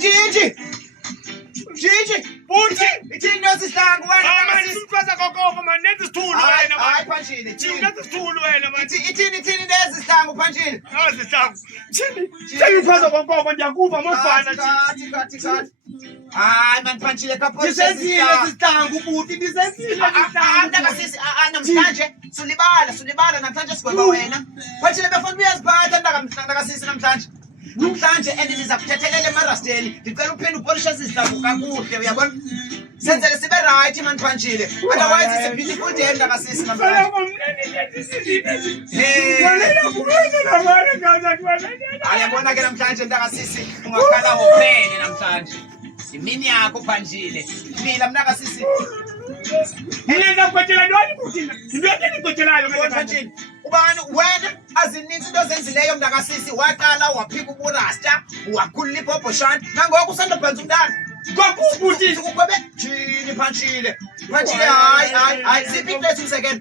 Njinji. Uthi ithini losihlangu wena manje simfaza kokoko manje nenza isithulu wena hayi Phanjile nenza isithulu wena manje ithini lezi sihlangu Phanjile azihlangu sengifaza kokoko ndiyakuva mofana kathi hayi man Phanjile kapho disenzile isihlangu buti disenzile isihlangu mntakasisi namhlanje sulibala namhlanje sigweba wena Phanjile befuna uyaziphatha mntakasisi namhlanje endiza kuthethelela emarasteni ndicela uphinde upolishe sizihlangu kakuhle uyabona senzele sibe right man Phanjile otherwise it's a beautiful day mntakasisi namhlanje ayabona ke namhlanje mntakasisi ungakhala uphele namhlanje imini yakho Phanjile phila mntakasisi Ngiyenza ukugcotshela ntoni buthina into engigcotshelayo Phanjile ubani wena azininzi into zenzileyo mntakasisi waqala waphika uburasta wakhulula ibhobhoshana nangoku usandobhenza umntana ngokubuthi ukukwebe jini Phanjile hayi siphi into umsekelo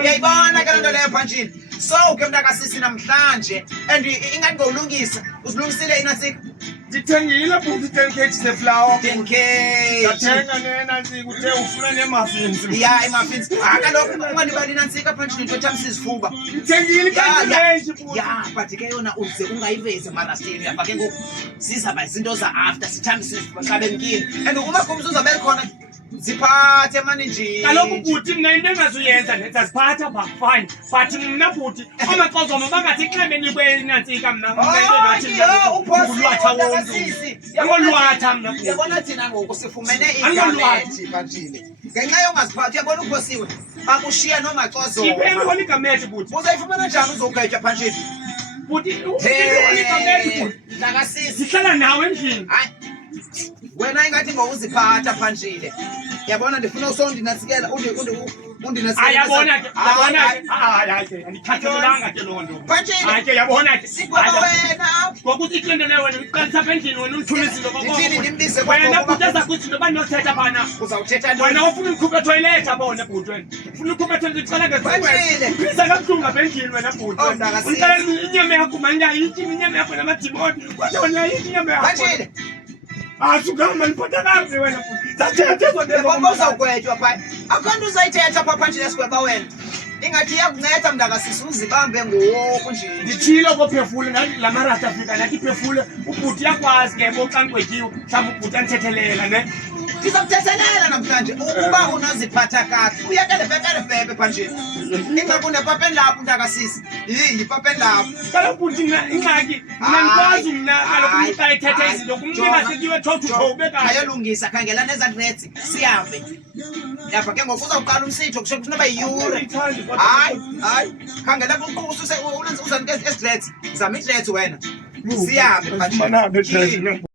uyayibona ke lento leyo Phanjile so ke mntakasisi namhlanje and ingani ngowulungisa uzilungisile inatsika ndithengile buthi 10 kg seflower 10 kg ndathenga nena ntsika uthe ufuna nemuffins ya imuffins kaloku ungandibali nantsika Phanjile into ethamisa izifuba ndithengile kanti buthi ya but ke yona uze ungayivezi emarasteni uyapha ke ngoku zizaba izinto za-after sithambise izifuba sabemkile and umakhumzi uzabe khona ziphathe mani nje kaloku buthi mna into engazuyenza ndizaziphatha pha fine but mna buthi amaxozomo bangathi xemeni kwenantsika mna angolwatha mna uyabona thina ngoku sifumene igamethi Phanjile ngenxa yongaziphathi uyabona uphosiwe bakushiya nomaxozomo iphenkona igamethi buthi uzayifumana njani uzogqejwa Phanjile buthi igamethi buthi mntakasisi zihlala nawe endlini wena ingathi ngokuziphatha Phanjile yabona ndifuna usondinasikela ayabona ke hayi andikhathalelanga ke loo nto hayi ke yabona ke sigweba wena ngokuthi iqindele wena uqalisa apha endlini wena ulithumizile ndithini ndimbize wena buthi ezakuthi noba ndinothetha phana uzawuthetha wena ufuna ulikhuphe etoilet abona bhuti wena ufuna ulikhuphe etoilet icala ngeziphisa kabuhlungu apha endlini wena bhuti untala inyama yakho manyayityi inyama yakho namadimoni kodwa wena yayityi inyama yakho Phanjile asukama liphatha kakuhle wena bhuti zathetha ezo nto ngoba uzawugwetywa phaya akho nto uzayithetha phaa Phanjile sigweba wena ingathi iyakunceda mntakasisi uzibambe ngoku nje nditshilo kophefule la marasta afika nathi iphefule ubhuti yakwazi ke boxa ngigwetyiwe mhlawumbi ubhuti andithethelela ne ndizawuthethelela namhlanje ukuba unoziphatha kakuhle uyekelebhekelebhebe Phanjile ingakunepapeni lapho mntakasisi yipapeni lapho kaloku bhuti ingxaki mna ndikwazi mna kaloku umntu xa ethethe izinto kumnikasekiwe thothu ubekayo ayolungisa khangela nezadrets sihambe yapha ke ngoku uzawuqala umsitho kufuneka yiyure hayi khangela ususe uzanike ezidrets zama idrets wena sihambe Phanjile